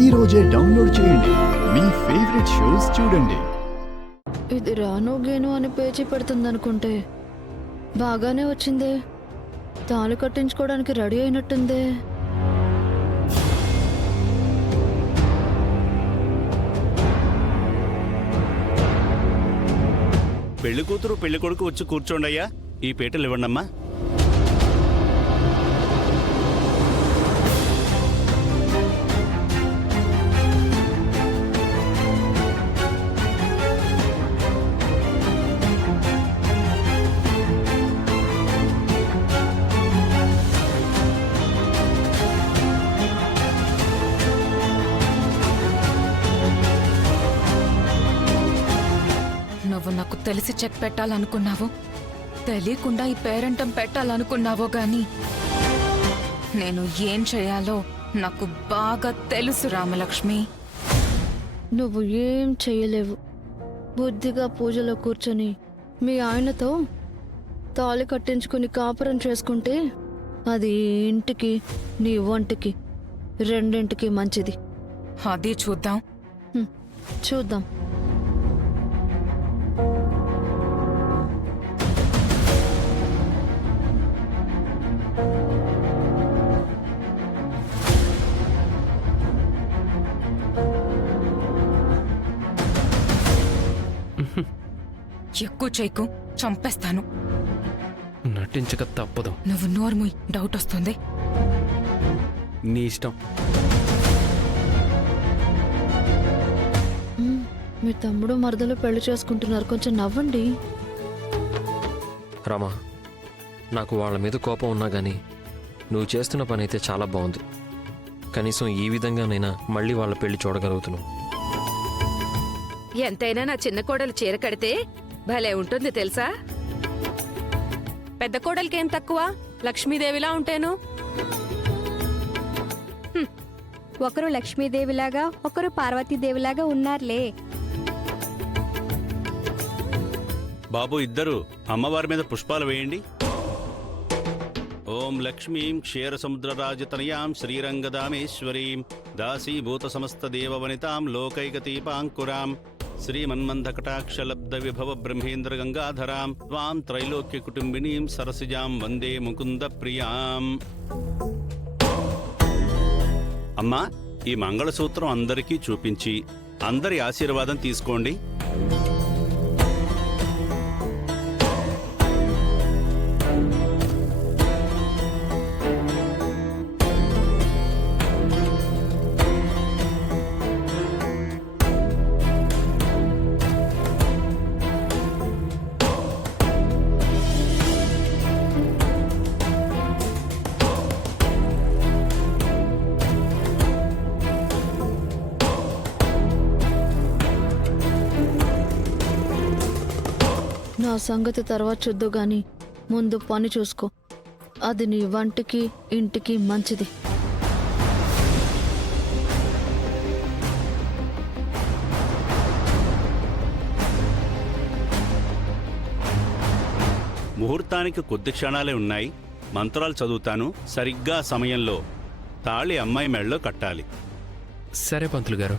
ఈ రోజే డౌన్లోడ్ చేయండి. మీ ఫేవరెట్ షోస్ చూడండి. ఇది రాను గేను అని పేచీ పెడుతుందనుకుంటే బాగానే వచ్చిందే. తాళి కట్టించుకోవడానికి రెడీ అయినట్టుందే. పెళ్లి కూతురు పెళ్లి కొడుకు వచ్చి కూర్చోండయ్యా. ఈ పీటలు ఇవ్వండమ్మా. నువ్వు నాకు తెలిసి చెక్ పెట్టాలనుకున్నావో తెలియకుండా ఈ పేరెంటం పెట్టాలనుకున్నావో గాని నేను ఏం చేయాలో నాకు బాగా తెలుసు రామలక్ష్మి. నువ్వు ఏం చెయ్యలేవు. బుద్ధిగా పూజలో కూర్చొని మీ ఆయనతో తాళి కట్టించుకుని కాపురం చేసుకుంటే అది ఇంటికి నీ ఒంటికి రెండింటికి మంచిది. అది చూద్దాం. చూద్దాం. ఎక్కువ చేయకు, చంపేస్తాను. నటించక తప్పదు. నువ్వు నోర్ముయ్, డౌట్ వస్తుంది. నీ ఇష్టం. మీ తమ్ముడు మరదలు పెళ్లి చేసుకుంటున్నారు, కొంచెం నవ్వండి. రామా, నాకు వాళ్ళ మీద కోపం ఉన్నా గానీ నువ్వు చేస్తున్న పని అయితే చాలా బాగుంది. కనీసం ఈ విధంగానైనా మళ్ళీ వాళ్ళ పెళ్లి చూడగలుగుతున్నావు. ఎంతైనా నా చిన్న కోడలు చీర కడితే భలే ఉంటుంది తెలుసా. పెద్ద కోడలికేం తక్కువ, లక్ష్మీదేవిలా ఉంటేను. ఒకరు లక్ష్మీదేవిలాగా ఒకరు పార్వతీదేవిలాగా ఉన్నారులే. బాబు ఇద్దరు అమ్మవారి మీద పుష్పాలు వేయండి. ఓం లక్ష్మీం క్షీరసముద్రరాజతనయాం శ్రీరంగదామేశ్వరీం దాసీభూత సమస్త దేవవనితాం లోకైకతీపాంకురాం శ్రీమన్మందకటాక్షలబ్ధ విభవ బ్రహ్మేంద్ర గంగాధరాం త్వాం త్రైలోక్య కుటుంబినీం సరసిజాం వందే ముకుంద ప్రియాం. అమ్మా, ఈ మంగళసూత్రం అందరికీ చూపించి అందరి ఆశీర్వాదం తీసుకోండి. నా సంగతి తర్వాత చూద్దు గాని ముందు పని చూసుకో. అది నీ వంటికి ఇంటికి మంచిది. ముహూర్తానికి కొద్ది క్షణాలే ఉన్నాయి. మంత్రాలు చదువుతాను. సరిగ్గా సమయంలో తాళి అమ్మాయి మెడలో కట్టాలి. సరే పంతులు గారు.